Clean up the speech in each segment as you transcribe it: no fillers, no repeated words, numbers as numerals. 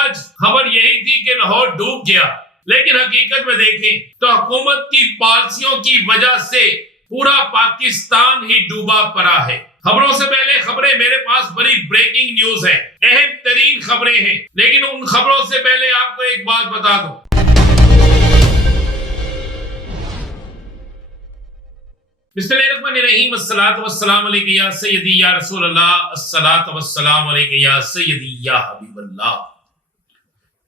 آج خبر یہی تھی کہ لاہور ڈوب گیا، لیکن حقیقت میں دیکھیں تو حکومت کی پالیسیوں کی وجہ سے پورا پاکستان ہی ڈوبا پڑا ہے۔ خبروں سے پہلے خبریں، میرے پاس بڑی بریکنگ نیوز ہے، اہم ترین خبریں ہیں، لیکن ان خبروں سے پہلے آپ کو ایک بات بتا دوں۔ بسم اللہ الرحمن الرحیم، الصلاۃ والسلام علیک یا سیدی یا رسول اللہ، الصلاۃ والسلام علیک یا سیدی یا حبیب اللہ۔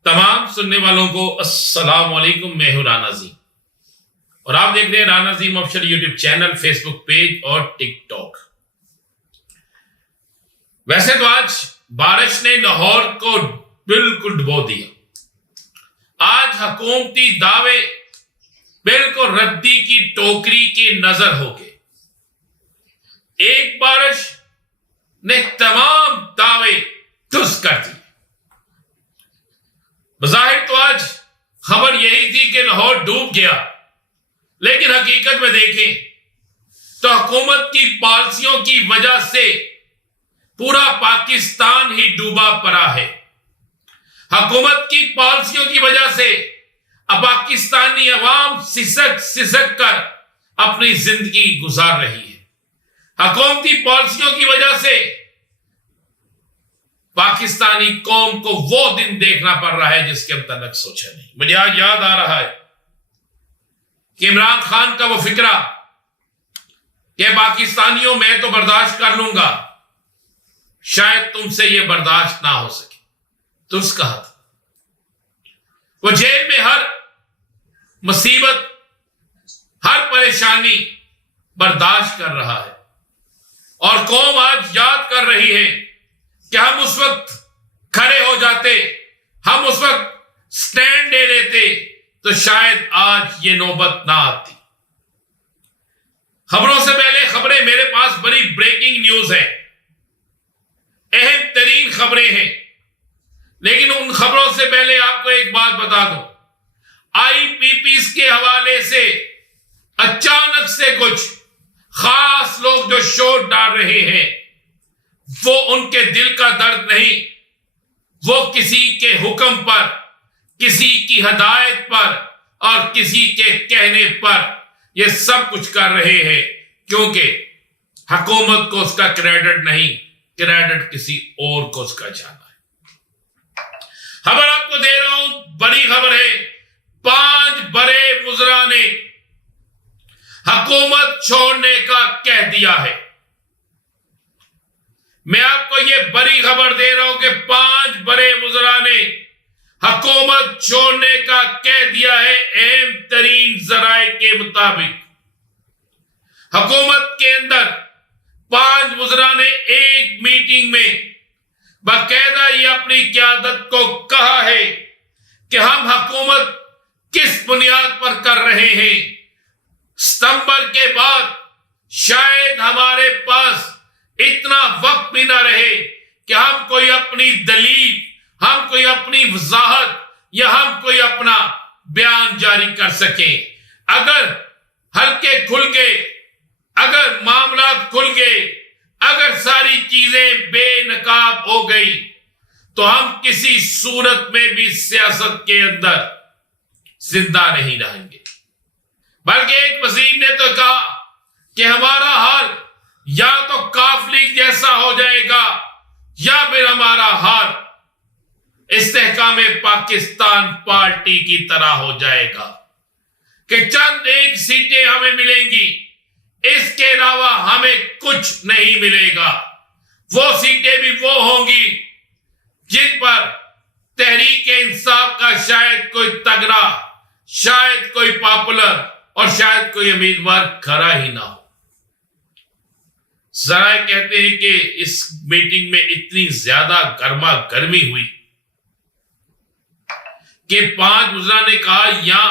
تمام سننے والوں کو السلام علیکم، میں ہوں رانا عظیم اور آپ دیکھ رہے ہیں رانا عظیم آفیشل یوٹیوب چینل، فیس بک پیج اور ٹک ٹاک۔ ویسے تو آج بارش نے لاہور کو بالکل ڈبو دیا۔ آج حکومتی دعوے بالکل ردی کی ٹوکری کی نظر ہو گئے۔ ایک بارش نے تمام دعوے ٹھس کر دی۔ بظاہر تو آج خبر یہی تھی کہ لاہور ڈوب گیا، لیکن حقیقت میں دیکھیں تو حکومت کی پالیسیوں کی وجہ سے پورا پاکستان ہی ڈوبا پڑا ہے۔ حکومت کی پالیسیوں کی وجہ سے اب پاکستانی عوام سسک کر اپنی زندگی گزار رہی ہے۔ حکومتی پالیسیوں کی وجہ سے پاکستانی قوم کو وہ دن دیکھنا پڑ رہا ہے جس کے متعلق سوچا نہیں۔ مجھے آج یاد آ رہا ہے کہ عمران خان کا وہ فکرہ کہ پاکستانیوں میں تو برداشت کر لوں گا، شاید تم سے یہ برداشت نہ ہو سکے، درست کہا تھا۔ وہ جیل میں ہر مصیبت، ہر پریشانی برداشت کر رہا ہے، اور قوم آج یاد کر رہی ہے کہ ہم اس وقت کھڑے ہو جاتے، ہم اس وقت سٹینڈ لے لیتے تو شاید آج یہ نوبت نہ آتی۔ خبروں سے پہلے خبریں، میرے پاس بڑی بریکنگ نیوز ہے، اہم ترین خبریں ہیں، لیکن ان خبروں سے پہلے آپ کو ایک بات بتا دوں۔ آئی پی پیز کے حوالے سے اچانک سے کچھ خاص لوگ جو شور ڈال رہے ہیں، وہ ان کے دل کا درد نہیں، وہ کسی کے حکم پر، کسی کی ہدایت پر اور کسی کے کہنے پر یہ سب کچھ کر رہے ہیں، کیونکہ حکومت کو اس کا کریڈٹ نہیں، کریڈٹ کسی اور کو اس کا جانا ہے۔ خبر آپ کو دے رہا ہوں، بڑی خبر ہے۔ 5 بڑے وزراء نے حکومت چھوڑنے کا کہہ دیا ہے۔ میں آپ کو یہ بڑی خبر دے رہا ہوں کہ 5 بڑے وزراء نے حکومت چھوڑنے کا کہہ دیا ہے۔ اہم ترین ذرائع کے مطابق حکومت کے اندر 5 وزراء نے ایک میٹنگ میں باقاعدہ یہ اپنی قیادت کو کہا ہے کہ ہم حکومت کس بنیاد پر کر رہے ہیں۔ ستمبر کے بعد شاید ہمارے پاس اتنا وقت بھی نہ رہے کہ ہم کوئی اپنی دلیل، ہم کوئی اپنی وضاحت یا ہم کوئی اپنا بیان جاری کر سکیں۔ اگر حلقے کھل گئے، اگر معاملات کھل گئے، اگر ساری چیزیں بے نقاب ہو گئی تو ہم کسی صورت میں بھی سیاست کے اندر زندہ نہیں رہیں گے۔ بلکہ ایک وزیر نے تو کہا کہ ہمارا حال یا تو کاف لیگ جیسا ہو جائے گا یا پھر ہمارا حال استحکام پاکستان پارٹی کی طرح ہو جائے گا کہ چند ایک سیٹیں ہمیں ملیں گی، اس کے علاوہ ہمیں کچھ نہیں ملے گا۔ وہ سیٹیں بھی وہ ہوں گی جن پر تحریک انصاف کا شاید کوئی تگڑا، شاید کوئی پاپولر اور شاید کوئی امیدوار کھڑا ہی نہ ہو۔ ذرائع کہتے ہیں کہ اس میٹنگ میں اتنی زیادہ گرما گرمی ہوئی کہ 5 وزراء نے کہا یا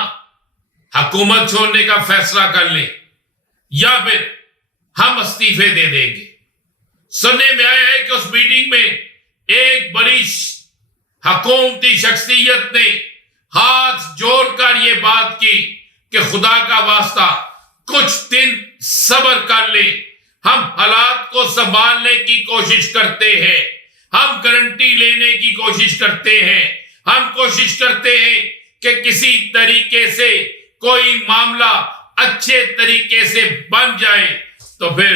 حکومت چھوڑنے کا فیصلہ کر لیں یا پھر ہم استعفے دے دیں گے۔ سننے میں آیا ہے کہ اس میٹنگ میں ایک بڑی حکومتی شخصیت نے ہاتھ جوڑ کر یہ بات کی کہ خدا کا واسطہ کچھ دن صبر کر لیں، ہم حالات کو سنبھالنے کی کوشش کرتے ہیں، ہم گارنٹی لینے کی کوشش کرتے ہیں، ہم کوشش کرتے ہیں کہ کسی طریقے سے کوئی معاملہ اچھے طریقے سے بن جائے تو پھر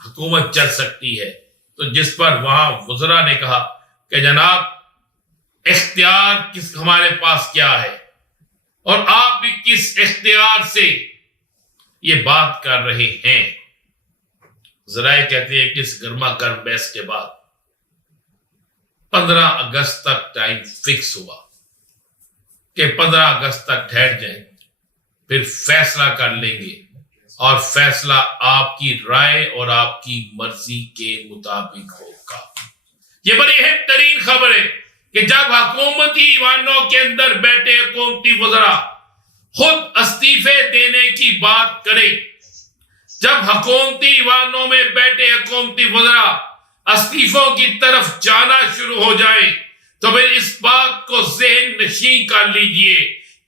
حکومت چل سکتی ہے. تو جس پر وہاں وزراء نے کہا کہ جناب اختیار ہمارے پاس کیا ہے اور آپ بھی کس اختیار سے یہ بات کر رہے ہیں. ذرائع کہتے ہیں کہ اس گرما گرم بحث کے بعد 15 اگست تک ٹائم فکس ہوا کہ 15 اگست تک ٹھہر جائیں, پھر فیصلہ کر لیں گے اور فیصلہ آپ کی رائے اور آپ کی مرضی کے مطابق ہوگا. یہ بڑی اہم ترین خبر ہے کہ جب حکومتی ایوانوں کے اندر بیٹھے حکومتی وزراء خود استعفے دینے کی بات کریں, جب حکومتی ایوانوں میں بیٹھے حکومتی وزراء استعفوں کی طرف جانا شروع ہو جائے تو پھر اس بات کو ذہن نشین کر لیجئے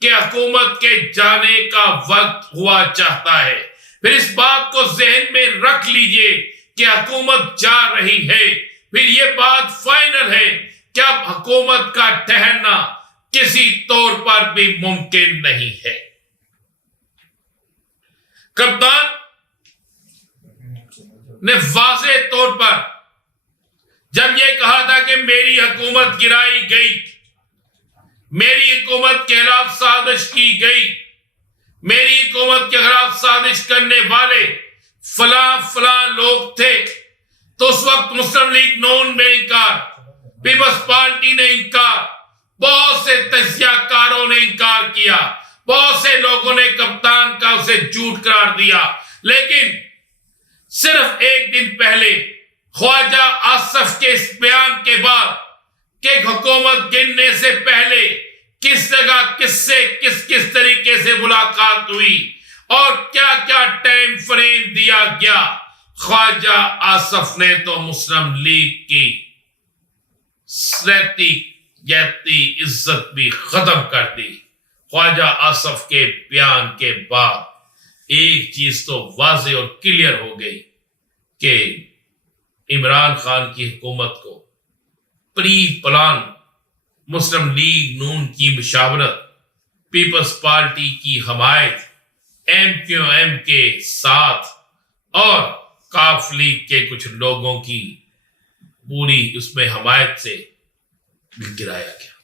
کہ حکومت کے جانے کا وقت ہوا چاہتا ہے. پھر اس بات کو ذہن میں رکھ لیجئے کہ حکومت جا رہی ہے. پھر یہ بات فائنل ہے کہ اب حکومت کا ٹھہرنا کسی طور پر بھی ممکن نہیں ہے. کپتان نے واضح طور پر جب یہ کہا تھا کہ میری حکومت گرائی گئی, میری حکومت کے خلاف سازش کی گئی, میری حکومت کے خلاف سازش کرنے والے فلاں لوگ تھے, تو اس وقت مسلم لیگ نون نے انکار, پیپلز پارٹی نے انکار, بہت سے تجزیہ کاروں نے انکار کیا, بہت سے لوگوں نے کپتان کا اسے جھوٹ قرار دیا. لیکن صرف ایک دن پہلے خواجہ آصف کے اس بیان کے بعد کہ حکومت گرنے سے پہلے کس جگہ کس سے کس طریقے سے ملاقات ہوئی اور کیا کیا ٹائم فریم دیا گیا, خواجہ آصف نے تو مسلم لیگ کی رہتی عزت بھی ختم کر دی. خواجہ آصف کے بیان کے بعد ایک چیز تو واضح اور کلیئر ہو گئی کہ عمران خان کی حکومت کو پری پلان مسلم لیگ نون کی مشاورت, پیپلز پارٹی کی حمایت, MQM کے ساتھ اور کاف لیگ کے کچھ لوگوں کی پوری اس میں حمایت سے گرایا گیا.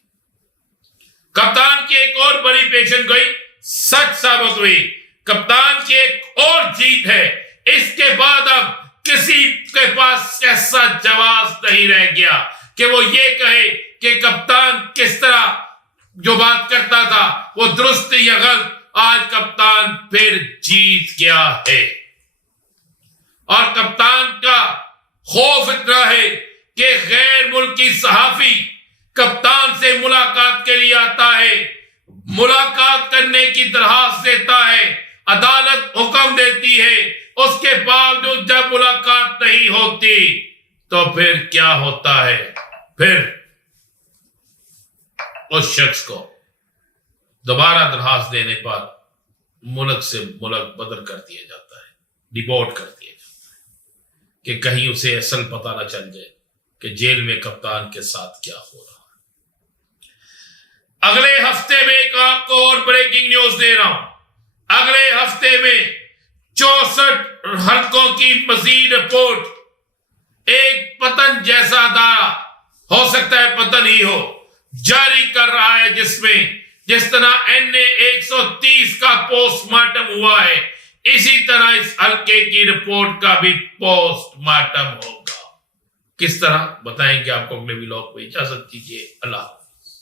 کپتان کی ایک اور بڑی پیشن گوئی سچ ثابت ہوئی. کپتان کی ایک اور جیت ہے. اس کے بعد اب کسی کے پاس ایسا جواز نہیں رہ گیا کہ وہ یہ کہے کہ کپتان کس طرح جو بات کرتا تھا وہ درست یا غلط. آج کپتان پھر جیت گیا ہے اور کپتان کا خوف اتنا ہے کہ غیر ملکی صحافی کپتان سے ملاقات کے لیے آتا ہے, ملاقات کرنے کی درخواست دیتا ہے, عدالت حکم دیتی ہے, اس کے باوجود جب ملاقات نہیں ہوتی تو پھر کیا ہوتا ہے, پھر اس شخص کو دوبارہ درخواست دینے پر ملک سے ملک بدر کر دیا جاتا ہے, ڈیپورٹ کر دیا جاتا ہے کہ کہیں اسے اصل پتہ نہ چل جائے کہ جیل میں کپتان کے ساتھ کیا ہو رہا ہے. اگلے ہفتے میں ایک آپ کو اور بریکنگ نیوز دے رہا ہوں. اگلے ہفتے میں 64 حلقوں کی مزید رپورٹ, ایک پتن جیسا دعویٰ, ہو سکتا ہے پتن ہی ہو, جاری کر رہا ہے جس طرح NA-130 کا پوسٹ مارٹم ہوا ہے اسی طرح اس حلقے کی رپورٹ کا بھی پوسٹ مارٹم ہوگا. کس طرح بتائیں گے آپ کو اگلے ولاگ میں. اجازت دیجیے. اللہ